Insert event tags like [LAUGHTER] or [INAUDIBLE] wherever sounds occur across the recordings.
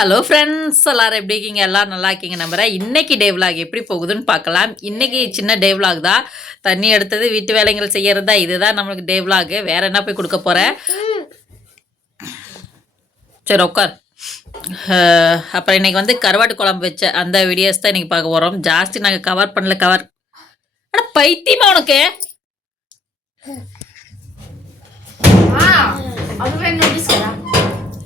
Hello friends எல்லாரும் எப்படி இருக்கீங்க? எல்லாம் நல்லா இருக்கீங்க நம்புறேன். இன்றைக்கி டேவ்லாக் எப்படி போகுதுன்னு பார்க்கலாம். இன்றைக்கி சின்ன டேவ்லாக் தான். தண்ணி எடுத்தது வீட்டு வேலைகள் செய்கிறது தான் இதுதான் நம்மளுக்கு டேவ்லாக் வேறு என்ன போய் கொடுக்க போகிறேன் சரி உட்கார் அப்புறம் இன்றைக்கி வந்து கருவாட்டு குழம்பு வச்ச அந்த வீடியோஸ் தான் இன்றைக்கி பார்க்க போகிறோம் ஜாஸ்தி நாங்கள் கவர் பண்ணல கவர் ஆனால் பைத்தியமா உனக்கு? அது வேணும்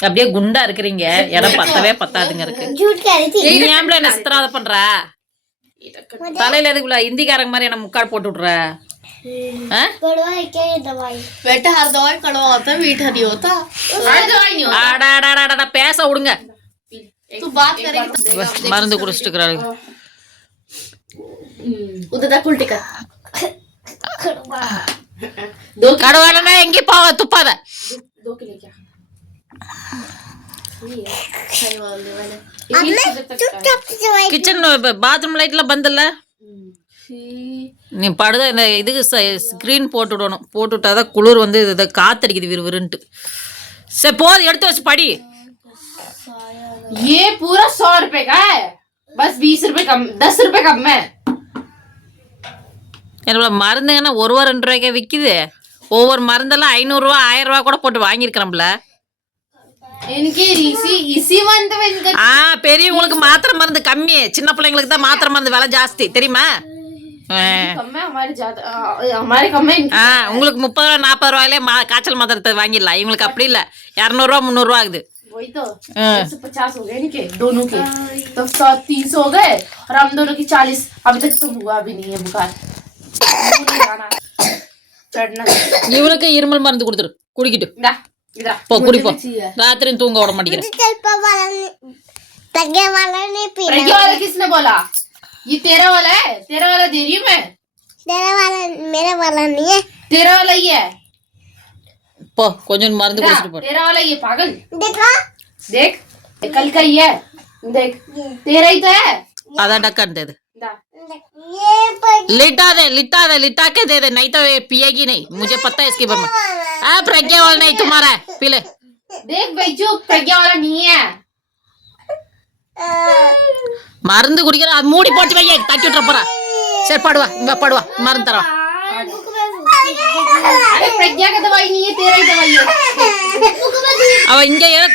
அப்படியே குண்டா இருக்கிறீங்க. இடம் பத்தவே பத்தாதுங்க இருக்கு. நீ ஏம்பள என்ன சித்திராத பண்ற? தலையில எதுக்குள்ள இந்திக்காரங்க மாதிரி என்ன முக்கால் போட்டு விட்ற பேச விடுங்க. மருந்து குடிச்சிட்டு கடவுளனா எங்கேயும் போவ துப்பாத. கிச்சன் பாத்ரூம் லைட்லாம் பந்தல்ல நீ படுத இந்த இதுக்கு ஸ்க்ரீன் போட்டு விடணும் போட்டு விட்டாதான் குளிர் வந்து இதை காத்தடிக்குது விறுவிறுன்ட்டு சரி போது எடுத்து வச்சு படி ये पूरा सौ रुपए का है बस बीस रुपए कम दस रुपए कम है என்னோட மருந்துங்கன்னா ஒரு ரூபா ரெண்டு ரூபாய்க்கே விற்கிது ஒவ்வொரு மருந்தெல்லாம் ஐநூறுரூவா ஆயிரம் ரூபா கூட போட்டு வாங்கியிருக்கிறோம்ல ஆ பெரியவங்களுக்கு மாத்திரை மருந்து கம்மி சின்ன பிள்ளைங்களுக்கு தான் மாத்திரை மருந்து விலை ஜாஸ்தி தெரியுமா ஆ. कम है हमारे ज्यादा आ, हमारे कम है इनके ஆ உங்களுக்கு முப்பது ரூபா நாற்பது ரூபாயிலே மா காய்ச்சல் மாத்திரத்தை வாங்கிடலாம் இவங்களுக்கு அப்படி இல்லை இரநூறுவா முந்நூறுரூவா ஆகுது वही तो हाँ। एक सौ पचास हो गए इनके दोनों के तो सौ तीन सौ हो गए और हम दोनों की चालीस अभी तक तो हुआ भी नहीं है बुखार मुंह नहीं आना, चढ़ना இவனுக்கு இருமல் மருந்து கொடுத்துரு குடிக்கிட்டு పో కుడిపో రాత్రి తూంగ ఓడ మడిగిర తగ్గే వాళ్ళని ప్రజ్ఞ వాళ్ళకి ఇచ్చిన పోలా ఈ తెర వాళ్ళ తెర వాళ్ళ ధైర్యమే తెర వాళ్ళ మేరే వాళ్ళని తెర వాళ్ళయ్యే పో కొంచెం మருந்து పోసుకు పో తెర వాళ్ళయ్యే పగల్ దేఖా దేఖ్ కల్ కయ్యే దేఖ్ తెరైతే అదా డక్కంతేది लिटा दे लिटा दे लिटा के दे दे नहीं तो ये पिएगी नहीं मुझे पता है इसके बारे में आ प्रज्ञा वाला नहीं तुम्हारा है पी ले देख भाई जो प्रज्ञा वाला नहीं है மருந்து குடிக்கிற அது மூடி போட்டு வைய தட்டி விட்டுற போறா சரி படுவா இங்க படுவா மருந்து தரோம் अरे प्रज्ञा का दवाई नहीं है तेरा ही दवाई है அவ இங்க ஏ-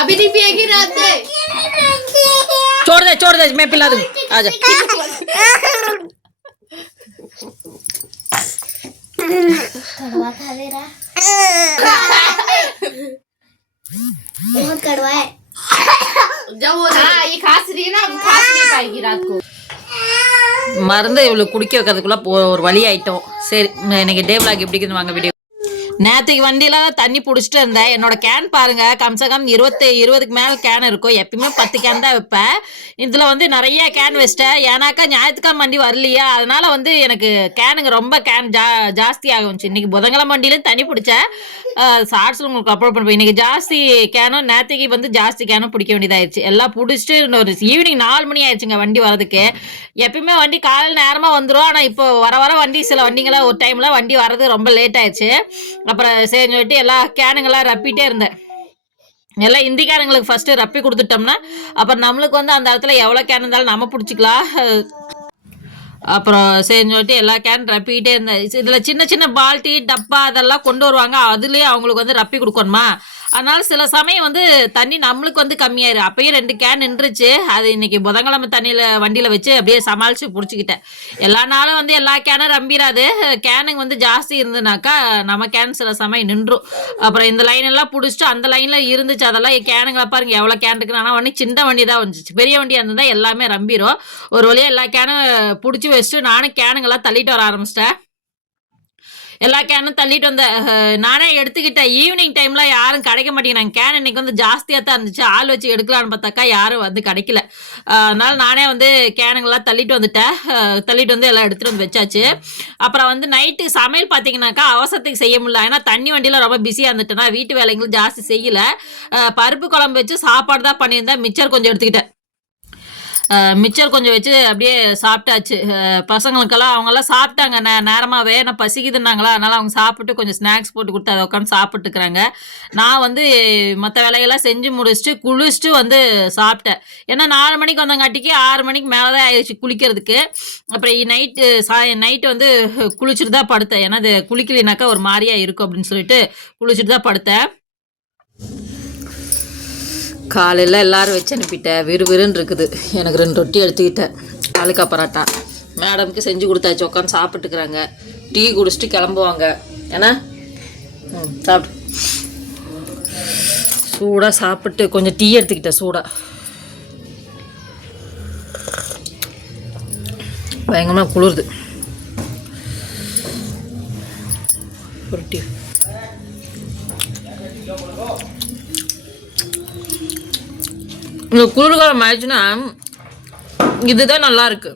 अभी नहीं पिएगी रात में छोड़ दे छोड़ दे मैं पिला दूंगी आजा कड़वा खा ले रहा बहुत कड़वा है जब वो हाँ ये खांस रही है ना अब खांस नहीं पाएगी रात को மருந்து இவ்வளோ குடிக்க வைக்கிறதுக்குள்ள போ- ஒரு வழி ஆயிட்டோம் சரி இன்னைக்கு டே vlog எப்படி இருக்குன்னு வாங்க வீடியோ நேற்றுக்கு வண்டியில தண்ணி பிடிச்சிட்டு இருந்தேன். என்னோட கேன் பாருங்க. கம்சே கம் இருபத்தி இருபதுக்கு மேல கேன் இருக்கும். எப்பயுமே பத்து கேன் தான் வைப்பேன். இதுல வந்து நிறைய கேன் வச்சிட்டேன். ஏன்னாக்கா ஞாயிற்றுக்கிழமை வண்டி வரலையா. அதனால வந்து எனக்கு கேனுங்க ரொம்ப கேன் ஜா ஜாஸ்தி ஆகும் இன்னைக்கு புதன்கிழமை வண்டியிலும் தண்ணி பிடிச்சேன். ஷார்ட்ஸ் உங்களுக்கு அப்லோட் பண்ணுவேன் இன்னைக்கு ஜாஸ்தி கேனும் நேற்றுக்கு வந்து ஜாஸ்தி கேனும் பிடிக்க வேண்டியதாயிருச்சு. எல்லாம் பிடிச்சிட்டு இன்னொரு ஈவினிங் நாலு மணி ஆயிடுச்சுங்க வண்டி வரதுக்கு எப்பயுமே வண்டி காலையில் நேரமாக வந்துடும் ஆனால் இப்போ வர வர வண்டி சில வண்டிங்களை ஒரு டைமில் வண்டி வர்றது ரொம்ப லேட் ஆயிடுச்சு அப்புறம் சரி சொல்லிட்டு எல்லா கேனுங்களாம் ரப்பிட்டே இருந்தேன். எல்லாம் இந்திக்காரங்களுக்கு ஃபஸ்ட்டு ரப்பி கொடுத்துட்டோம்னா அப்புறம் நம்மளுக்கு வந்து அந்த இடத்துல எவ்வளோ கேன் இருந்தாலும் நம்ம பிடிச்சிக்கலாம். அப்புறம் சரின்னு சொல்லிட்டு எல்லா கேன் ரப்பிக்கிட்டே இருந்தேன். இதில் சின்ன சின்ன பால்ட்டி டப்பா அதெல்லாம் கொண்டு வருவாங்க. அதுலேயே அவங்களுக்கு வந்து ரப்பி கொடுக்கணுமா? அதனால சில சமயம் வந்து தண்ணி நம்மளுக்கு வந்து கம்மியாயிரு அப்பயும் ரெண்டு கேன் நின்றுச்சு. அது இன்னைக்கு புதன்கிழமை தண்ணியில் வண்டியில் வச்சு அப்படியே சமாளித்து பிடிச்சிக்கிட்டேன். எல்லா நாளும் வந்து எல்லா கேனும் ரம்பிடாது கேனுங்க வந்து ஜாஸ்தி இருந்ததுனாக்கா நம்ம கேன் சில சமயம் நின்றும். அப்புறம் இந்த லைன் எல்லாம் பிடிச்சிட்டு அந்த லைனில் இருந்துச்சு. அதெல்லாம் கேனுங்களை பாருங்க எவ்வளோ கேன் இருக்குன்னு. ஆனால் வண்டி சின்ன வண்டி தான் வந்துச்சு. பெரிய வண்டியாக இருந்தால் எல்லாமே ரம்பிடும் ஒரு வழியாக எல்லா கேனும் பிடிச்சி வச்சுட்டு நானும் கேனுங்கெல்லாம் தள்ளிட்டு வர ஆரம்பிச்சிட்டேன். எல்லா கேனும் தள்ளிட்டு வந்தேன் நானே எடுத்துக்கிட்டேன். ஈவினிங் டைமில் யாரும் கிடைக்க மாட்டேங்கிறாங்க கேன் இன்னைக்கு வந்து ஜாஸ்தியாக தான் இருந்துச்சு. ஆள் வச்சு எடுக்கலான்னு பார்த்தாக்கா யாரும் வந்து கிடைக்கல. அதனால நானே வந்து கேனுங்கெல்லாம் தள்ளிட்டு வந்துட்டேன். தள்ளிட்டு வந்து எல்லாம் எடுத்துகிட்டு வந்து வச்சாச்சு. அப்புறம் வந்து நைட்டு சமையல் பார்த்தீங்கன்னாக்கா அவசரத்துக்கு செய்ய முடியல. ஏன்னா தண்ணி வண்டியில் ரொம்ப பிஸியாக இருந்துட்டேன்னா வீட்டு வேலைங்களும் ஜாஸ்தி செய்யல. பருப்பு குழம்பு வச்சு சாப்பாடு தான் பண்ணியிருந்தேன். மிச்சர் கொஞ்சம் எடுத்துக்கிட்டேன். மிச்சர் கொஞ்சம் வச்சு அப்படியே சாப்பிட்டாச்சு. பசங்களுக்கெல்லாம் அவங்கெல்லாம் சாப்பிட்டாங்க. நே நேரமாகவே நான் பசிக்குதுன்னாங்களா? அதனால் அவங்க சாப்பிட்டு கொஞ்சம் ஸ்நாக்ஸ் போட்டு கொடுத்து அதை உட்காந்து சாப்பிட்டுக்கிறாங்க. நான் வந்து மற்ற வேலையெல்லாம் செஞ்சு முடிச்சுட்டு குளிச்சுட்டு வந்து சாப்பிட்டேன். ஏன்னா நாலு மணிக்கு வந்தங்காட்டிக்கு ஆறு மணிக்கு மேலே தான் ஆயிடுச்சு குளிக்கிறதுக்கு. அப்புறம் நைட்டு சா நைட்டு வந்து குளிச்சுட்டு தான் படுத்தேன். ஏன்னா அது குளிக்கலைனாக்கா ஒரு மாதிரியா இருக்கும் அப்படின்னு சொல்லிட்டு குளிச்சுட்டு தான் படுத்தேன். காலையில் எல்லாரும் வச்சு அனுப்பிட்டேன் விறுவிறுன்னு இருக்குது. எனக்கு ரெண்டு ரொட்டி எடுத்துக்கிட்டேன். ஆளுக்கா பரோட்டா. மேடம்க்கு செஞ்சு கொடுத்தாச்சு உட்காந்து சாப்பிட்டுக்கிறாங்க. டீ குடிச்சிட்டு கிளம்புவாங்க. ஏன்னா ம் சாப்பிட்டு சூடாக சாப்பிட்டு கொஞ்சம் டீ எடுத்துக்கிட்டேன் சூடாக பயங்கரமாக குளிருது. இந்த குளிர்காலம் ஆயிடுச்சுன்னா இதுதான் நல்லாயிருக்கு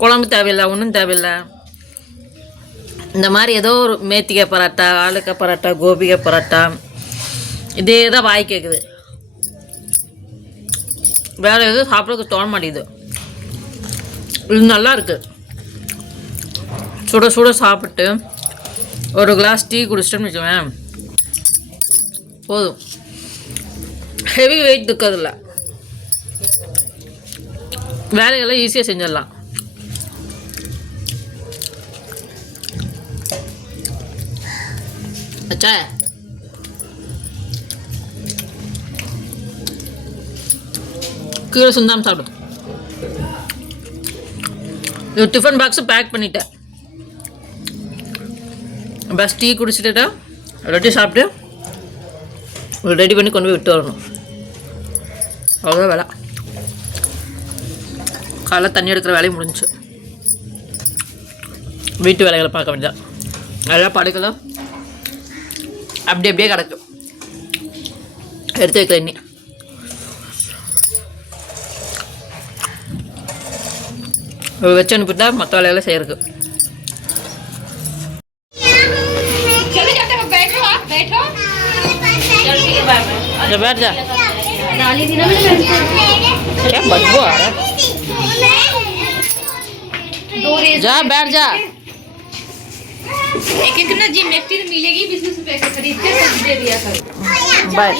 குழம்பு தேவையில்லை ஒன்றும் தேவையில்லை. இந்த மாதிரி ஏதோ ஒரு மேத்திக்காய் பரோட்டா ஆளுக்காய் பரோட்டா கோபிக்காய் பரோட்டா இதே தான் வாய் கேட்குது வேற எதுவும் சாப்பிட்றதுக்கு தோண மாட்டேங்குது. இது நல்லா இருக்குது சுட சுட சாப்பிட்டு ஒரு கிளாஸ் டீ குடிச்சிட்டோம்னு வச்சுக்கோங்க போதும். ஹெவி வெயிட் இருக்கிறதில்ல வேலையெல்லாம் ஈஸியாக செஞ்சிடலாம். அச்சா. கீழே சுந்தாமல் சாப்பிடும் இது டிஃபன் பாக்ஸும் பேக் பண்ணிட்டேன். பஸ் டீ குடிச்சிட்டுட்டா ரொட்டி சாப்பிட்டு ரெடி பண்ணி கொண்டு போய் விட்டு வரணும். அவ்வளோதான் வேலை. காலைல தண்ணி எடுக்கிற வேலையும் முடிஞ்சுச்சு. வீட்டு வேலைகளை பார்க்க வேண்டியதான் அதெல்லாம் படுக்கலாம் அப்படி அப்படியே கிடக்கும். எடுத்து வைக்கல இன்னி வச்சு அனுப்பிட்டா மற்ற வேலைகளை செய்யறதுக்கு. चलो क्या बदबू आ रहा है? जा बैठ जा। एक एक ना जिमनेस्टिक मिलेगी बिज़नेस पैसे खरीद के दे दिया करो। बस।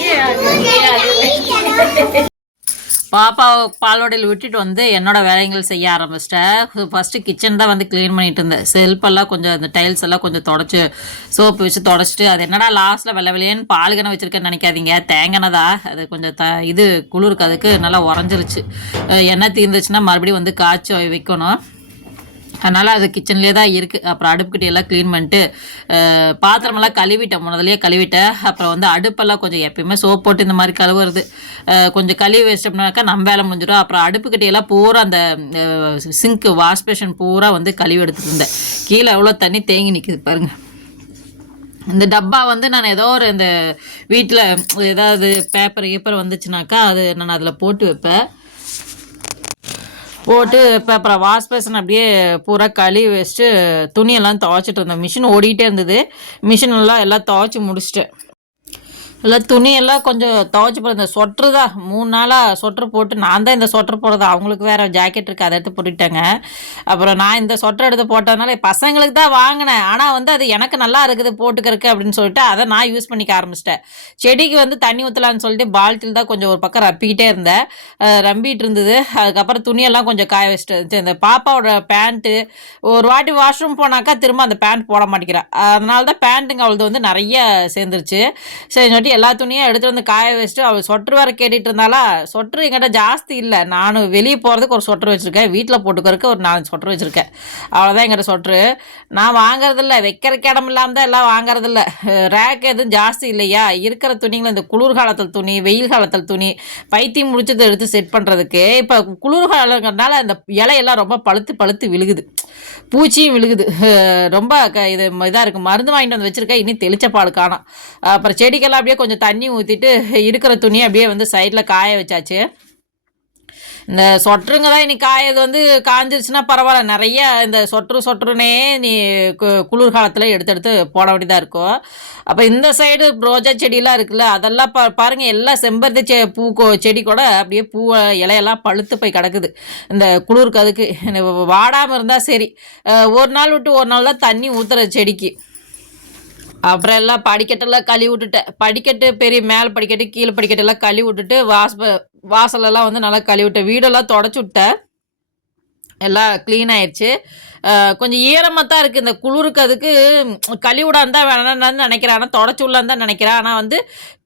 பாப்பாவை பால்வாடியில் விட்டுட்டு வந்து என்னோட வேலைகள் செய்ய ஆரம்பிச்சிட்டேன். ஃபஸ்ட்டு கிச்சன் தான் வந்து க்ளீன் பண்ணிட்டு இருந்தேன். செல்ஃபெல்லாம் கொஞ்சம் அந்த டைல்ஸ் எல்லாம் கொஞ்சம் தொடச்சி சோப்பு வச்சு தொடச்சிட்டு அது என்னடா லாஸ்ட்டில் வெள்ளை வெளியேன்னு பால்கனை வச்சுருக்கேன்னு நினைக்காதீங்க. தேங்கினதா அது கொஞ்சம் த இது குளிருக்கு அதுக்கு நல்லா உறைஞ்சிருச்சு. எண்ணெய் தீர்ந்துச்சுன்னா மறுபடியும் வந்து காய்ச்சி வைக்கணும். அதனால் அது கிச்சன்லேயே தான் இருக்குது அப்புறம் அடுப்புக்கிட்ட எல்லாம் க்ளீன் பண்ணிட்டு பாத்திரமெல்லாம் கழுவிட்டேன். முன்னதுலேயே கழுவிட்டேன். அப்புறம் வந்து அடுப்பெல்லாம் கொஞ்சம் எப்பயுமே சோப் போட்டு இந்த மாதிரி கழுவுறது. கொஞ்சம் கழுவி வச்சிட்டோம்னாக்கா நம்ம வேலை முடிஞ்சிடும். அப்புறம் அடுப்புக்கிட்டையெல்லாம் பூரா அந்த சிங்க்கு வாஷ் பேஷன் பூரா வந்து கழுவி எடுத்துட்டு இருந்தேன். கீழே எவ்வளோ தண்ணி தேங்கி நிற்குது பாருங்கள் இந்த டப்பா வந்து நான் ஏதோ ஒரு இந்த வீட்டில் ஏதாவது பேப்பர் கீப்பர் வந்துச்சுனாக்கா அது நான் அதில் போட்டு வைப்பேன். போட்டு இப்போ அப்புறம் வாஷ் பேசன் அப்படியே பூரா கழுவி வச்சுட்டு துணியெல்லாம் துவைச்சிட்டு இருந்தேன். மிஷின் ஓடிக்கிட்டே இருந்தது. மிஷின் எல்லாம் எல்லாம் துவைச்சி முடிச்சிட்டேன் இல்லை துணியெல்லாம் கொஞ்சம் துவச்சி போடுற இந்த சொட்ரு தான். மூணு நாளாக சொட்ரு போட்டு நான் தான் இந்த சொட்ரு போடுறது. அவங்களுக்கு வேறு ஜாக்கெட் இருக்குது அதை எடுத்து போட்டுட்டேங்க அப்புறம் நான் இந்த சொட்டர் எடுத்து போட்டதுனால பசங்களுக்கு தான் வாங்கினேன். ஆனால் வந்து அது எனக்கு நல்லா இருக்குது போட்டுக்கிறதுக்கு அப்படின்னு சொல்லிட்டு அதை நான் யூஸ் பண்ணிக்க ஆரம்பிச்சிட்டேன். செடிக்கு வந்து தண்ணி ஊற்றலான்னு சொல்லிட்டு பால்ட்டில் தான் கொஞ்சம் ஒரு பக்கம் ரப்பிக்கிட்டே இருந்தேன். ரம்பிகிட்டு ரம்பிட்டு இருந்தது. அதுக்கப்புறம் துணியெல்லாம் கொஞ்சம் காய வச்சுட்டு இந்த பாப்பாவோட பேண்ட்டு ஒரு வாட்டி வாஷ்ரூம் போனாக்கா திரும்ப அந்த பேண்ட் போட மாட்டேங்கிறா. அதனால தான் பேண்ட்டுங்க அவளது வந்து நிறைய சேர்ந்துருச்சு. சரி சொட்டி எல்லா துணியும் எடுத்துட்டு வந்து காய வச்சுட்டு அவள் சொட்டர் வேற கேட்டுட்டு இருந்தாலா சொட்டர் எங்கிட்ட ஜாஸ்தி இல்லை. நானும் வெளியே போகிறதுக்கு ஒரு சொட்டர் வச்சுருக்கேன். வீட்டில் போட்டுக்கிறதுக்கு ஒரு நாலு சொட்டர் வச்சுருக்கேன். அவ்வளோதான் எங்கிட்ட சொட்டரு நான் வாங்குறதில்ல. வைக்கிறக்கு இடம் இல்லாமல் தான் எல்லாம் வாங்குறதில்ல. ரேக் எதுவும் ஜாஸ்தி இல்லையா? இருக்கிற துணிங்களை இந்த குளிர்காலத்தில் துணி வெயில் காலத்தில் துணி பைத்தியம் முடிச்சதை எடுத்து செட் பண்ணுறதுக்கு இப்போ குளிர்காலங்கிறதுனால அந்த இலையெல்லாம் ரொம்ப பழுத்து பழுத்து விழுகுது. பூச்சியும் விழுகுது. ரொம்ப க இது இதாக இருக்குது மருந்து வாங்கிட்டு வந்து வச்சுருக்கேன். இனி தெளிச்ச பால் காணும். அப்புறம் செடிக்கெல்லாம் அப்படியே கொஞ்சம் தண்ணி ஊற்றிட்டு இருக்கிற துணியை அப்படியே வந்து சைடில் காய வச்சாச்சு. இந்த சொட்டருங்க தான் இன்னைக்கு காயது வந்து காஞ்சிருச்சுன்னா பரவாயில்ல. நிறைய இந்த சொட்டரு சொட்டருனே நீ கு- குளிர் காலத்தில் எடுத்து எடுத்து போட வேண்டியதாக இருக்கும். அப்போ இந்த சைடு ரோஜா செடியெல்லாம் இருக்குல்ல அதெல்லாம் பா பாருங்கள் எல்லாம் செம்பருத்தி செ பூ செடி கூட அப்படியே பூ இலையெல்லாம் பழுத்து போய் கிடக்குது. இந்த குளிருக்கு அதுக்கு வாடாமல் இருந்தால் சரி. ஒரு நாள் விட்டு ஒரு நாள் தான் தண்ணி ஊற்றுற செடிக்கு. அப்புறம் எல்லாம் படிக்கட்டெல்லாம் கழுவி விட்டுட்டேன் படிக்கட்டு பெரிய மேலே படிக்கட்டு கீழே படிக்கட்டெல்லாம் கழுவி விட்டுட்டு வாச வாசலெல்லாம் வந்து நல்லா கழுவி விட்டேன் வீடெல்லாம் தொடச்சி விட்டேன். எல்லாம் க்ளீன் ஆயிடுச்சு கொஞ்சம் ஈரமாக தான் இருக்குது இந்த குளிருக்கு அதுக்கு ம், கழுவி விடாம தான் வேணாம்னு நினைக்கிறேன். ஆனால் தொடச்சி விடலான்னு தான் நினைக்கிறேன். ஆனால் வந்து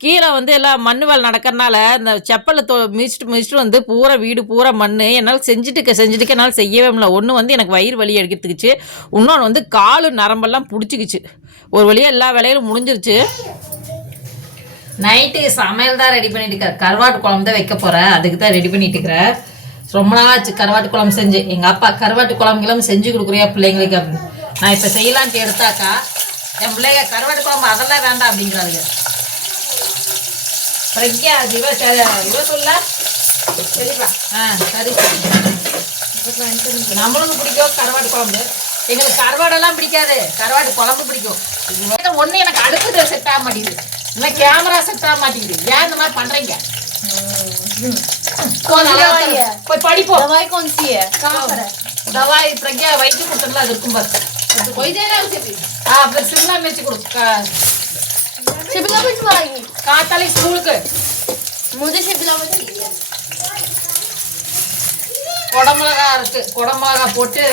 கீழே வந்து எல்லாம் மண் வேலை நடக்கிறனால இந்த செப்பலை தொ மிதிச்சுட்டு மிதிச்சுட்டு வந்து பூரா வீடு பூரா மண் என்னால் செஞ்சுட்டு செஞ்சுட்டு என்னால் செய்யவே முடியல. ஒன்று வந்து எனக்கு வயிறு வலி எடுக்கிறதுக்குச்சு. இன்னொன்று வந்து காலு நரம்பெல்லாம் பிடிச்சிக்கிச்சு. ஒரு வழியாக எல்லா வேலையிலும் முடிஞ்சிருச்சு. நைட்டு சமையல் தான் ரெடி பண்ணிட்டு இருக்கிறேன் கருவாட்டு குழம்பு தான் வைக்க போகிறேன் அதுக்கு தான் ரெடி பண்ணிட்டு இருக்கிறேன் ரொம்ப நாளாச்சு கருவாட்டு குழம்பு செஞ்சு. எங்கள் அப்பா கருவாட்டு குழம்பு கிளம்பு செஞ்சு கொடுக்குறியா பிள்ளைங்களுக்கு அப்படின்னு. நான் இப்போ செய்யலான்ட்டு எடுத்தாக்கா என் பிள்ளைங்க கருவாட்டு குழம்பு அதெல்லாம் வேண்டாம் அப்படிங்கிறாங்க பிரக்யா அது இவ இவ சொல்ல? சரிப்பா. ஆ சரி. நம்மளுக்கு பிடிக்கும் கருவாட்டு குழம்பு. எங்களுக்கு கருவாடெல்லாம் பிடிக்காது. கருவாடு குழம்பு பிடிக்கும். ஒன்று எனக்கு அடுத்தது செட் ஆக மாட்டேங்குது. இன்னும் கேமரா செட் ஆக மாட்டேங்குது. ஏன் இந்த மாதிரி பண்ணுறீங்க போய் படிப்போம். தவாய் பிரக்யா வயிற்று கொடுத்துடலாம். அது இருக்கும் பாரு. ஆ அப்புறம் சிம்லா மிர்ச்சி கொடுத்து காத்தாலை ஸ்கூலுக்கு முது சிம்லா மிர்ச்சி குடமிளகா இருக்கு. குடமிளகா போட்டு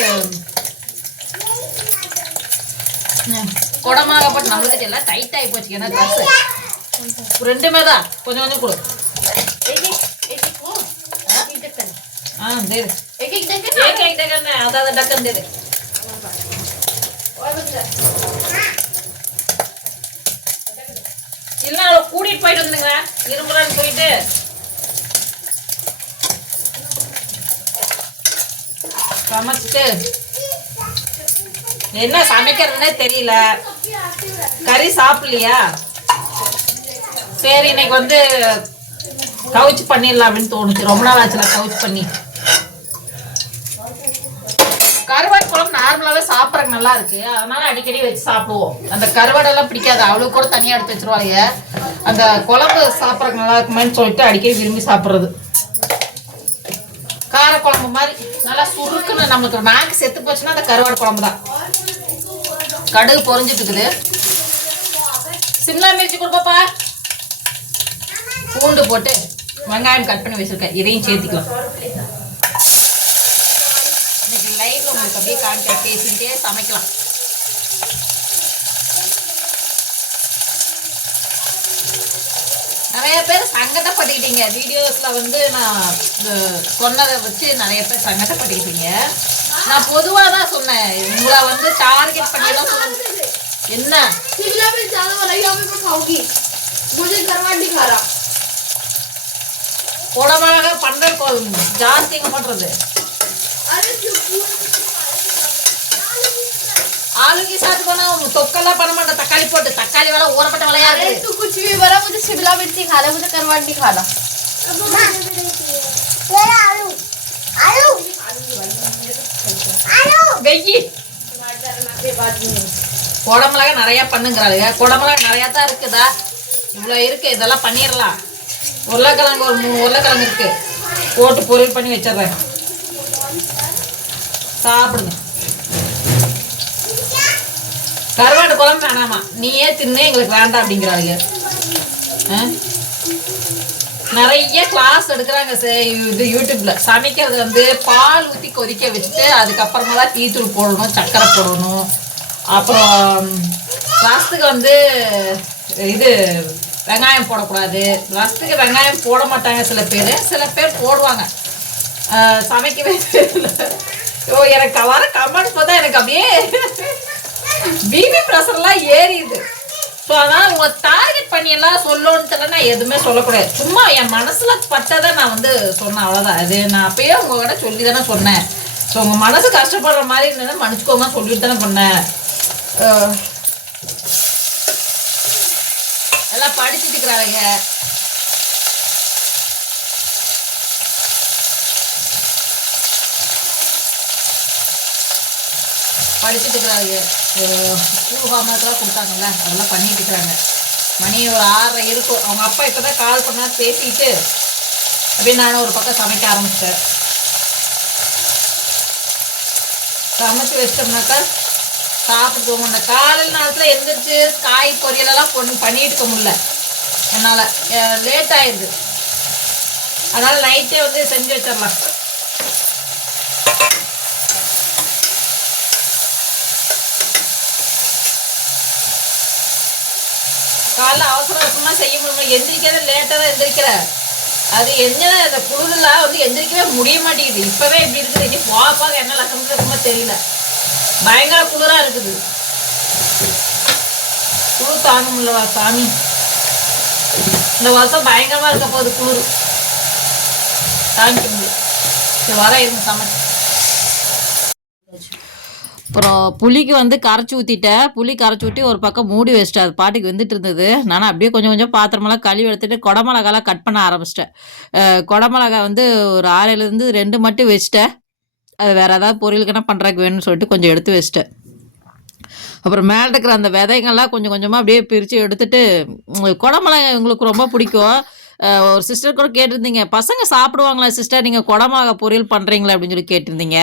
குடமாக போட்டு நம்மளுக்கு எல்லாம் டைட் ஆகி போச்சு. ஏன்னா ட்ரெஸ் ரெண்டுமே தான். கொஞ்சம் கொஞ்சம் கொடு. ஆ தேரு அதாவது டக்கன் தேரு இல்லை அவளை கூட்டிகிட்டு போயிட்டு வந்துங்க இரும்புலான்னு போயிட்டு சமைச்சிட்டு. என்ன சமைக்கிறதுனே தெரியல. கறி சாப்பிடலையா? சரி இன்னைக்கு வந்து கவுச்சு பண்ணிடலாம் அப்படின்னு தோணுச்சு. ரொம்ப நாள் ஆச்சுல கவுச்சு பண்ணி. கருவாடு குழம்பு நார்மலாகவே சாப்பிட்றதுக்கு நல்லா இருக்கு. அதனால அடிக்கடி வச்சு சாப்பிடுவோம். அந்த கருவாடெல்லாம் பிடிக்காது. அவளுக்கு கூட தனியாக எடுத்து வச்சிருவாங்க அந்த குழம்பு சாப்பிட்றதுக்கு நல்லா இருக்குமேன்னு சொல்லிட்டு அடிக்கடி விரும்பி சாப்பிட்றது. கார குழம்பு மாதிரி நல்லா சுருக்குன்னு நம்மளுக்கு நாக்கு செத்து போச்சுன்னா அந்த கருவாடு குழம்பு தான். கடுகு பொறிஞ்சிட்டு இருக்குது சிம்லா மிர்ச்சி கொடுப்பாப்பா பூண்டு போட்டு வெங்காயம் கட் பண்ணி வச்சிருக்கேன். இதையும் சேர்த்துக்கலாம். இன்னைக்கு லைவ்ல உங்களுக்கு அப்படியே காமிக்க பேசிக்கிட்டே சமைக்கலாம். நிறைய பேர் சங்கடப்பட்டுக்கிட்டீங்க. வீடியோஸில் வந்து நான் சொன்னதை வச்சு நிறைய பேர் சங்கடப்பட்டுக்கிட்டீங்க. நான் பொதுவாக தான் சொன்னேன். உங்களை வந்து டார்கெட் பண்ணி தான் சொல்லுங்க என்ன? உடம்பாக பண்ற ஜாஸ்தி பண்றது. अरे जो पूरा ஆளுக்கு சாத்து பண்ண தொக்கெல்லாம் பண்ண மாட்டேன் தக்காளி போட்டு தக்காளி வேலை ஊறப்பட்ட விலையா अरे இருக்கு तू कुछ भी बोला मुझे शिमला मिर्च ही खाना मुझे करवा नहीं खाना आलू आलू आलू வெயி குடமிளகா நிறைய பண்ணுங்கிறாளுங்க குடமிளகா நிறைய தான் இருக்குதா இவ்வளோ இருக்கு இதெல்லாம் பண்ணிடலாம் உருளைக்கிழங்கு ஒரு மூணு உருளைக்கிழங்கு இருக்கு போட்டு பொரியல் பண்ணி வச்சிடுறேன் சாப்பிடுங்க கருவாடு குழம்பு வேணாமா? நீயே தின்னு எங்களுக்கு வேண்டாம் அப்படிங்கிறாங்க நிறைய கிளாஸ் எடுக்கிறாங்க சார் இது யூடியூப்ல. சமைக்கிறது வந்து பால் ஊற்றி கொதிக்க வச்சுட்டு அதுக்கப்புறமா தான் டீத்தூள் போடணும் சர்க்கரை போடணும். அப்புறம் ரசத்துக்கு வந்து இது வெங்காயம் போடக்கூடாது. ரசத்துக்கு வெங்காயம் போட மாட்டாங்க சில பேர். சில பேர் போடுவாங்க. சமைக்கவே [LAUGHS] தெரியல ஓ எனக்கு வர கமெண்ட்ஸ் பார்த்தா எனக்கு அப்படியே பிபி ப்ரெஷர்லாம் ஏறிடுது. ஸோ அதனால் உங்களை டார்கெட் பண்ணியெல்லாம் எல்லாம் நான் எதுவுமே சொல்லக்கூடாது. சும்மா என் மனசில் பட்டதை நான் வந்து சொன்னேன் அவ்வளோதான் அது நான் அப்பயே உங்ககிட்ட சொல்லி தானே சொன்னேன். ஸோ உங்கள் மனசு கஷ்டப்படுற மாதிரி இருந்ததுன்னா மன்னிச்சுக்கோங்க சொல்லிட்டு தானே பண்ணேன். எல்லாம் படிச்சுட்டு இருக்கிறாங்க. படிச்சுட்டு இருக்கிறாங்க. ஸ்கூல் கொடுத்தாங்கல்ல? அதெல்லாம் பண்ணிட்டு இருக்கிறாங்க. மணி ஒரு ஆறரை இருக்கும். அவங்க அப்பா இப்போ தான் கால் பண்ணால் பேசிட்டு அப்படியே நானும் ஒரு பக்கம் சமைக்க ஆரம்பிச்சிட்டேன். சமைச்சு வச்சிட்டோம்னாக்கா சாப்பிட்டு போகணும் காலையில் நேரத்தில் எழுந்திரிச்சு காய் பொரியலெல்லாம் பொண்ணு பண்ணிட்டு இருக்க முடியல. என்னால் லேட் ஆயிடுது அதனால் நைட்டே வந்து செஞ்சு வச்சிடலாம். காலைல அவசர அவசரமாக செய்ய முடியும்? எந்திரிக்கிறத லேட்டாக தான் எந்திரிக்கிறேன். அது என்ன அந்த குளிரெலாம் வந்து எந்திரிக்கவே முடிய மாட்டேங்குது. இப்போவே இப்படி இருக்குது. இனி போக போக என்ன லட்சம் இருக்குமோ தெரியல. பயங்கர குளிராக இருக்குது. குளிர் தாங்க முடியலவா சாமி. இந்த வருஷம் பயங்கரமாக இருக்க போகுது குளிர். தாங்கிக்க முடியும் சரி வர இருங்க சமைச்சு அப்புறம் புளிக்கு வந்து கரைச்சி ஊற்றிட்டேன் புளி கரைச்சி ஊற்றி ஒரு பக்கம் மூடி வச்சிட்டேன். அது பாட்டுக்கு வெந்துட்டு இருந்தது. நான் அப்படியே கொஞ்சம் கொஞ்சம் பாத்திரமெல்லாம் கழுவி எடுத்துட்டு குடமிளகாலாம் கட் பண்ண ஆரம்பிச்சிட்டேன். குடமிளகா வந்து ஒரு ஆறையிலேருந்து ரெண்டு மட்டும் வச்சிட்டேன். அது வேறு ஏதாவது பொரியலுக்குன்னா பண்ணுறதுக்கு வேணும்னு சொல்லிட்டு கொஞ்சம் எடுத்து வச்சிட்டேன். அப்புறம் மேலே இருக்கிற அந்த விதைங்கள்லாம் கொஞ்சம் கொஞ்சமாக அப்படியே பிரித்து எடுத்துட்டு குடமிளகாய் குடமிளகா எங்களுக்கு ரொம்ப பிடிக்கும். ஒரு சிஸ்டர் கூட கேட்டிருந்தீங்க. பசங்க சாப்பிடுவாங்களா சிஸ்டர் நீங்கள் குடமிளகா பொரியல் பண்ணுறீங்களா அப்படின்னு சொல்லி கேட்டிருந்தீங்க.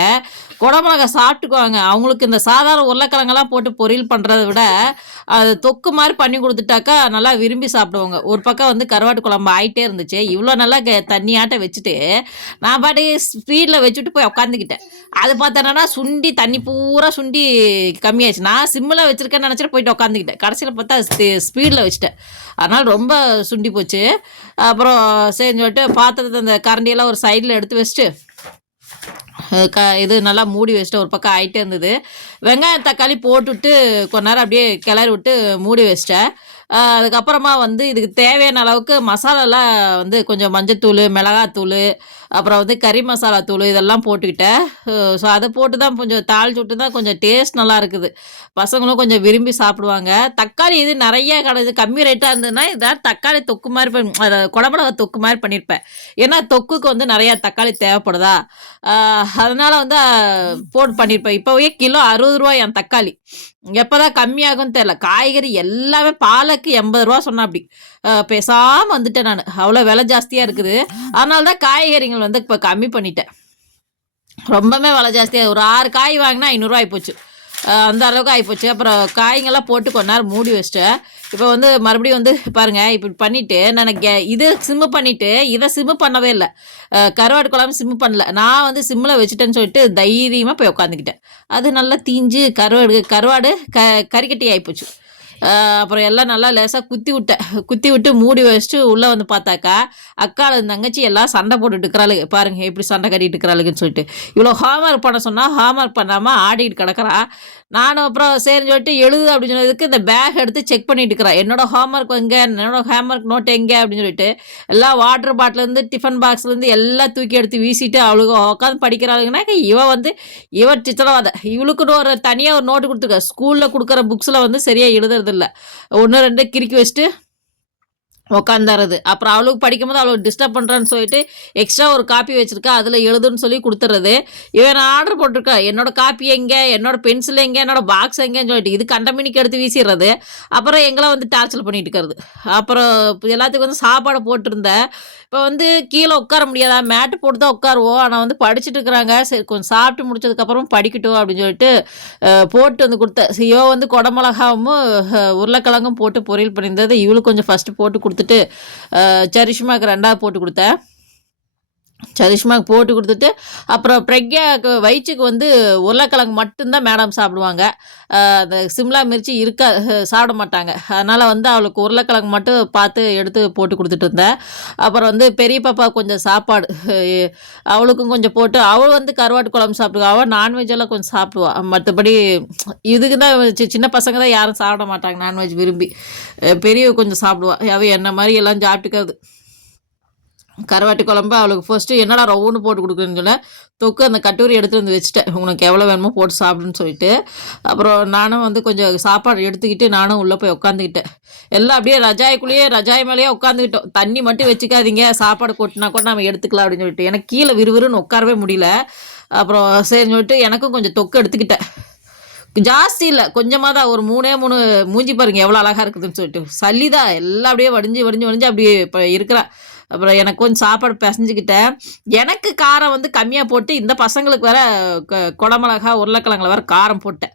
குடமிளகா சாப்பிட்டுக்குவாங்க அவங்களுக்கு இந்த சாதாரண உருளைக்கிழங்கெல்லாம் போட்டு பொரியல் பண்ணுறத விட அது தொக்கு மாதிரி பண்ணி கொடுத்துட்டாக்கா நல்லா விரும்பி சாப்பிடுவாங்க. ஒரு பக்கம் வந்து கருவாட்டு குழம்பு ஆகிட்டே இருந்துச்சு. இவ்வளோ நல்லா தண்ணியாட்ட வச்சுட்டு நான் பாட்டி ஸ்பீடில் வச்சுட்டு போய் உட்காந்துக்கிட்டேன் அது பார்த்தேன்னா சுண்டி தண்ணி பூரா சுண்டி கம்மியாயிடுச்சு. நான் சிம்மில் வச்சுருக்கேன்னு நினச்சிட்டு போயிட்டு உட்காந்துக்கிட்டேன் கடைசியில் பார்த்தா ஸ்பீடில் வச்சுட்டேன். அதனால் ரொம்ப சுண்டி போச்சு. அப்புறம் சரின்னு சொல்லிட்டு பாத்திரத்தை அந்த கரண்டியெல்லாம் ஒரு சைடில் எடுத்து வச்சுட்டு க இது நல்லா மூடி வச்சுட்டு ஒரு பக்கம் ஆகிட்டே இருந்தது. வெங்காயம் தக்காளி போட்டுவிட்டு கொஞ்ச நேரம் அப்படியே கிளறி விட்டு மூடி வச்சிட்டேன். அதுக்கப்புறமா வந்து இதுக்கு தேவையான அளவுக்கு மசாலாலாம் வந்து கொஞ்சம் மஞ்சத்தூள் மிளகாத்தூள் அப்புறம் வந்து கறி மசாலா தூள் இதெல்லாம் போட்டுக்கிட்டேன். ஸோ அதை போட்டு தான் கொஞ்சம் தாளிச்சு விட்டு தான் கொஞ்சம் டேஸ்ட் நல்லா இருக்குது. பசங்களும் கொஞ்சம் விரும்பி சாப்பிடுவாங்க. தக்காளி இது நிறைய கிடையாது கம்மி ரேட்டாக இருந்ததுன்னா இதான் தக்காளி தொக்கு மாதிரி பண்ணி அதை குடமிளகா தொக்கு மாதிரி பண்ணியிருப்பேன். ஏன்னா தொக்குக்கு வந்து நிறையா தக்காளி தேவைப்படுதா? அதனால் வந்து போட்டு பண்ணியிருப்பேன். இப்போவே கிலோ அறுபது ரூபா என் தக்காளி. எப்போ தான் கம்மியாகும்னு தெரில காய்கறி எல்லாமே பாலக்கு எண்பது ரூபா சொன்னா அப்படி. பேசாமல் வந்துட்டேன் நான். அவ்வளோ விலை ஜாஸ்தியாக இருக்குது. அதனால தான் காய்கறிகள் வந்து இப்போ கம்மி பண்ணிட்டேன். ரொம்பவே விலை ஜாஸ்தியாக ஒரு ஆறு காய் வாங்கினா ஐநூறுரூவா ஆகிப்போச்சு அந்த அளவுக்கு ஆகிப்போச்சு அப்புறம் காய்ங்கெல்லாம் போட்டு கொஞ்ச நேரம் மூடி வச்சிட்டேன். இப்போ வந்து மறுபடியும் வந்து பாருங்கள் இப்படி பண்ணிவிட்டு நான் கே இது சிம்மு பண்ணிவிட்டு இதை சிம்மு பண்ணவே இல்லை. கருவாடு குழம்பு சிம்மு பண்ணல. நான் வந்து சிம்மில் வச்சுட்டேன்னு சொல்லிட்டு தைரியமாக போய் உட்காந்துக்கிட்டேன் அது நல்லா தீஞ்சு கருவாடு கருவாடு க கறிக்கட்டி ஆகிப்போச்சு அப்புறம் எல்லாம் நல்லா லேசாக குத்தி விட்டேன் குத்தி விட்டு மூடி வச்சுட்டு உள்ளே வந்து பார்த்தாக்கா அக்கால தங்கச்சி எல்லாம் சண்டை போட்டுட்டு இருக்கிறாளுங்க பாருங்க எப்படி சண்டை கட்டிட்டு இருக்கிறாளுங்கன்னு சொல்லிட்டு. இவ்வளோ ஹோம்ஒர்க் பண்ண சொன்னால் ஹோம்ஒர்க் பண்ணாமல் ஆடிட்டு கிடக்கிறா. நானும் அப்புறம் சரின்னு சொல்லிட்டு எழுது அப்படின்னு சொன்னதுக்கு இந்த பேக் எடுத்து செக் பண்ணிட்டு இருக்கிறேன் என்னோட ஹோம்ஒர்க் எங்கே? என்னோட ஹோம்ஒர்க் நோட் எங்கே? அப்படின்னு சொல்லிட்டு எல்லாம் வாட்டர் பாட்டிலேருந்து டிஃபன் பாக்ஸ்லேருந்து எல்லாம் தூக்கி எடுத்து வீசிட்டு அவளுக்கு உட்காந்து படிக்கிறாளுங்கனாக்க இவ வந்து இவ சித்திரவாத இவளுக்குன்னு ஒரு தனியாக ஒரு நோட்டு கொடுத்துருக்க. ஸ்கூலில் கொடுக்குற புக்ஸில் வந்து சரியாக எழுதுறது போகிறதில்ல ஒன்று ரெண்டு கிறுக்கி வச்சுட்டு உக்காந்துறது அப்புறம் அவளுக்கு படிக்கும்போது அவளுக்கு டிஸ்டர்ப் பண்ணுறான்னு சொல்லிட்டு எக்ஸ்ட்ரா ஒரு காப்பி வச்சுருக்கா அதில் எழுதுன்னு சொல்லி கொடுத்துறது இவன் நான் ஆர்டர் போட்டிருக்கா என்னோட காப்பி எங்கே என்னோட பென்சில் எங்கே என்னோட பாக்ஸ் எங்கேன்னு சொல்லிட்டு இது கண்டமினிக்கு எடுத்து வீசிடுறது அப்புறம் எங்களை வந்து டார்ச்சர் பண்ணிட்டு இருக்கிறது. அப்புறம் எல்லாத்துக்கும் வந்து சாப்பாடு போட்டிருந்தேன் இப்போ வந்து கீழே உட்கார முடியாதா? மேட்டு போட்டு தான் உட்காருவோம். ஆனால் வந்து படிச்சுட்டு இருக்கிறாங்க. சரி கொஞ்சம் சாப்பிட்டு முடிச்சதுக்கப்புறம் படிக்கட்டும் அப்படின்னு சொல்லிட்டு போட்டு வந்து கொடுத்தேன் இவ வந்து குடமிளகாவும் உருளைக்கிழங்கும் போட்டு பொரியல் பண்ணியிருந்தது. இவளுக்கு கொஞ்சம் ஃபஸ்ட்டு போட்டு கொடுத்து கொடுத்துட்டு சரிஷ்மாவுக்கு ரெண்டாவது போட்டு கொடுத்தேன். சரிஷ்மாக்கு போட்டு கொடுத்துட்டு அப்புறம் பிரக்யாவுக்கு வயிற்றுக்கு வந்து உருளைக்கிழங்கு மட்டும்தான் மேடம் சாப்பிடுவாங்க. அந்த சிம்லா மிர்ச்சி இருக்கா சாப்பிட மாட்டாங்க. அதனால் வந்து அவளுக்கு உருளைக்கிழங்கு மட்டும் பார்த்து எடுத்து போட்டு கொடுத்துட்டு இருந்தேன். அப்புறம் வந்து பெரிய பாப்பா கொஞ்சம் சாப்பாடு அவளுக்கும் கொஞ்சம் போட்டு அவள் வந்து கருவாட்டு குழம்பு சாப்பிடுவா. அவள் நான்வெஜ் எல்லாம் கொஞ்சம் சாப்பிடுவா. மற்றபடி இதுக்கு தான் சி- சின்ன பசங்க தான் யாரும் சாப்பிட மாட்டாங்க நான்வெஜ் விரும்பி. பெரிய கொஞ்சம் சாப்பிடுவாள் அவள் என்ன மாதிரி எல்லாம் சாப்பிட்டுக்காது. கருவாட்டு குழம்பு அவளுக்கு ஃபர்ஸ்ட்டு என்னடா ரவுன்னு போட்டு கொடுக்குறேன்னு சொல்ல தொக்கு அந்த கட்டுரி எடுத்துகிட்டு வந்து வச்சுட்டேன். உனக்கு எவ்வளோ வேணுமோ போட்டு சாப்பிடுன்னு சொல்லிட்டு. அப்புறம் நானும் வந்து கொஞ்சம் சாப்பாடு எடுத்துக்கிட்டு நானும் உள்ளே போய் உட்காந்துக்கிட்டேன் எல்லாம் அப்படியே ரஜாய்க்குள்ளேயே ரஜாய் மேலேயே உட்காந்துக்கிட்டோம் தண்ணி மட்டும் வச்சுக்காதீங்க. சாப்பாடு கொட்டினா கூட நம்ம எடுத்துக்கலாம் அப்படின்னு சொல்லிட்டு. எனக்கு கீழே விறுவிறுன்னு உட்காரவே முடியல. அப்புறம் சரின்னு சொல்லிட்டு எனக்கும் கொஞ்சம் தொக்கு எடுத்துக்கிட்டேன். ஜாஸ்தி இல்லை. கொஞ்சமாக தான். ஒரு மூணே மூணு மூஞ்சி பாருங்க எவ்வளோ அழகாக இருக்குதுன்னு சொல்லிட்டு. சளி தான் எல்லாம் அப்படியே வடிஞ்சு வடிஞ்சு வடிஞ்சு அப்படியே இப்போ இருக்கிறா. அப்புறம் எனக்கு கொஞ்சம் சாப்பாடு பிசைஞ்சுக்கிட்டேன். எனக்கு காரம் வந்து கம்மியாக போட்டு இந்த பசங்களுக்கு வேற குடமிளகா உருளைக்கிழங்குல வேற காரம் போட்டேன்.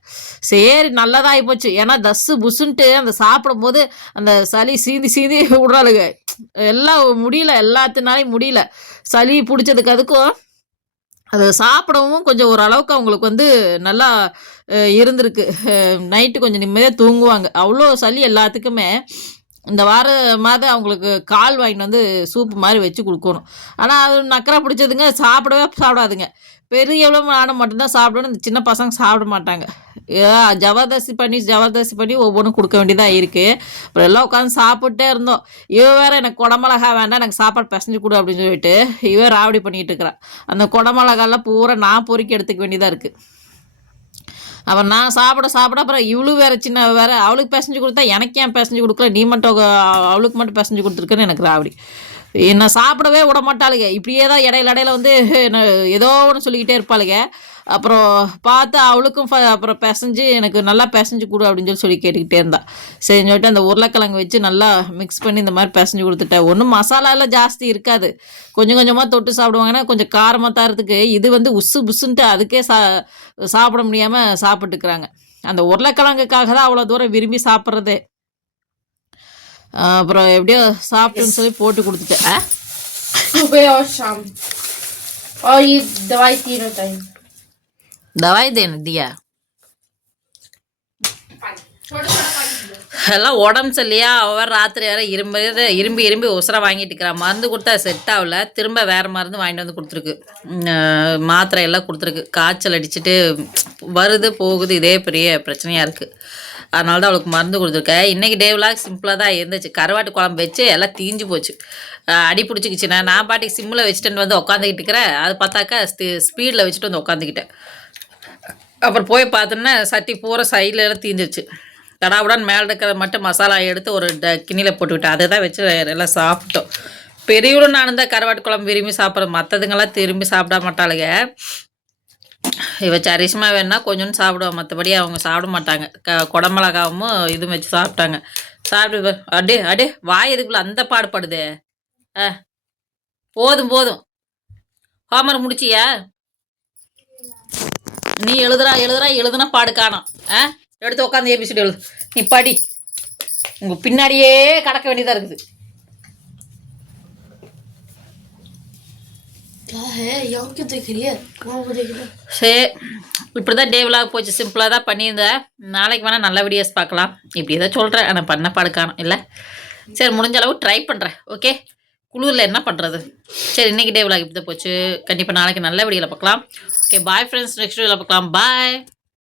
சரி நல்லதாகி போச்சு. ஏன்னா தஸ்ஸு புசுன்ட்டு அந்த சாப்பிடும்போது அந்த சளி சீந்தி சீந்தி விடுறாளுங்க. எல்லாம் முடியல எல்லாத்தினாலையும் முடியல. சளி பிடிச்சதுக்கு அதுக்கும் அது சாப்பிடவும் கொஞ்சம் ஓரளவுக்கு அவங்களுக்கு வந்து நல்லா இருந்திருக்கு. நைட்டு கொஞ்சம் நிம்மதியாக தூங்குவாங்க. அவ்வளோ சளி எல்லாத்துக்குமே. இந்த வார மாதம் அவங்களுக்கு கால் வாங்கிட்டு வந்து சூப்பு மாதிரி வச்சு கொடுக்கணும். ஆனால் அது நக்கரை பிடிச்சதுங்க சாப்பிடவே சாப்பிடாதுங்க. பெரிய எவ்வளோ நானும் மட்டும்தான் சாப்பிடணும். இந்த சின்ன பசங்க சாப்பிட மாட்டாங்க. ஏ, ஜபர்தஸ்தி பண்ணி ஜபர்தஸ்தி பண்ணி ஒவ்வொன்றும் கொடுக்க வேண்டியதாக இருக்குது அப்புறம் எல்லாம் உட்காந்து சாப்பிட்டே இருந்தோம். இவ வேற எனக்கு குடமிளகா வேண்டாம் எனக்கு சாப்பாடு பிசைஞ்சு கொடு அப்படின்னு சொல்லிட்டு இவ ராவடி பண்ணிகிட்டு இருக்கிறான் அந்த குடமிளகாலாம் பூரா நான் பொறுக்கி எடுத்துக்க வேண்டியதாக இருக்குது அப்புறம் நான் சாப்பிட சாப்பிட அப்புறம் இவளும் வேற சின்ன வேற அவளுக்கு பேசஞ்சு கொடுத்தா எனக்கு ஏன் பேசஞ்சு கொடுக்கல? நீ மட்டும் அவளுக்கு மட்டும் பேசஞ்சு கொடுத்துருக்குன்னு எனக்கு ராவடி. என்னை சாப்பிடவே விட மாட்டாளுங்க இப்படியே தான் இடையில இடையில வந்து என்ன ஏதோ ஒன்று சொல்லிக்கிட்டே இருப்பாளுங்க அப்புறம் பார்த்து அவளுக்கும் ஃப- அப்புறம் பிசைஞ்சு எனக்கு நல்லா பிசைஞ்சு கொடு அப்படின்னு சொல்லி சொல்லி கேட்டுக்கிட்டே இருந்தா சரின்னு சொல்லிட்டு அந்த உருளைக்கிழங்கு வச்சு நல்லா மிக்ஸ் பண்ணி இந்த மாதிரி பிசைஞ்சு கொடுத்துட்டேன் ஒன்றும் மசாலாலாம் ஜாஸ்தி இருக்காது கொஞ்சம் கொஞ்சமாக தொட்டு சாப்பிடுவாங்கன்னா கொஞ்சம் காரமாக தரத்துக்கு இது வந்து உசு புசுன்ட்டு அதுக்கே சா சாப்பிட முடியாமல் சாப்பிட்டுக்கிறாங்க அந்த உருளைக்கிழங்குக்காக தான் அவ்வளோ தூரம் விரும்பி சாப்பிட்றதே அப்புறம் எப்படியோ சாப்பிட்டுன்னு சொல்லி போட்டு கொடுத்துட்டேன் ஆ? सुबह और शाम और ये दवाई तीनों टाइम தவாய் દે ને எல்லாம் உடம்பு சரியா அவர் ராத்திரி வேற இரும்பு இரும்பி இரும்பி உசரா வாங்கிட்டு இருக்கிறா. மருந்து கொடுத்தா செட் ஆகல. திரும்ப வேற மருந்து வாங்கிட்டு வந்து கொடுத்துருக்கு. மாத்திரை எல்லாம் கொடுத்துருக்கு. காய்ச்சல் அடிச்சுட்டு வருது போகுது. இதே பெரிய பிரச்சனையாக இருக்குது அதனால தான் அவளுக்கு மருந்து கொடுத்துருக்கேன். இன்றைக்கி டேவ்லாக் சிம்பிளாக தான் இருந்துச்சு. கருவாட்டு குழம்பு வச்சு எல்லாம் தீஞ்சு போச்சு. அடி பிடிச்சிக்கிச்சுன்னா நான் பாட்டிக்கு சிம்மில் வச்சுட்டு வந்து உட்காந்துக்கிட்டு இருக்கிறேன். அது பார்த்தாக்கா ஸ்பீடில் வச்சுட்டு வந்து உட்காந்துக்கிட்டேன் அப்புறம் போய் பார்த்தோன்னா சட்டி பூரா சைடில் எல்லாம் தீஞ்சிருச்சு தடாவுடன் மேலே இருக்கிறத மட்டும் மசாலா எடுத்து ஒரு ட கிண்ணியில் போட்டுக்கிட்டேன். அதை தான் வச்சு எல்லாம் சாப்பிட்டோம். பெரியவளும் நானும் தான் கருவாட்டு குழம்பு விரும்பி சாப்பிட்றோம். மற்றதுங்கெல்லாம் திரும்பி சாப்பிட மாட்டாளுங்க. இவ சரிசமா வேணா கொஞ்சோண்டு சாப்பிடுவோம் மற்றபடி அவங்க சாப்பிட மாட்டாங்க. க குடமிளகாவும் இதுவும் வச்சு சாப்பிட்டாங்க. சாப்பிட்டு அடி அடே அடே வாய் இதுக்குள்ள அந்த பாடுபடுது? ஆ போதும் போதும். ஹோம்ஒர்க் முடிச்சியா? நீ எழுதுறா எழுதுறா எழுதுன பாடு காணும். ஆ? எடுத்து உட்காந்து ஏபிசிடி எழுது. நீ படி. உங்கள் பின்னாடியே கடக்க வேண்டியதாக இருக்குது. சரி இப்படி தான் டே விலாக் போச்சு. சிம்பிளாக தான் பண்ணியிருந்தேன் நாளைக்கு வேணால் நல்ல வீடியோஸ் பார்க்கலாம். இப்படி தான் சொல்கிறேன் ஆனால் பண்ண படுக்கானோம் இல்லை? சரி முடிஞ்ச அளவு ட்ரை பண்ணுறேன் ஓகே குளிரில் என்ன பண்ணுறது சரி இன்றைக்கி டே விலாக் இப்படி தான் போச்சு. கண்டிப்பாக நாளைக்கு நல்ல வீடியோவில் பார்க்கலாம். ஓகே பாய் ஃப்ரெண்ட்ஸ் நெக்ஸ்ட் வீடியோவில் பார்க்கலாம் பாய்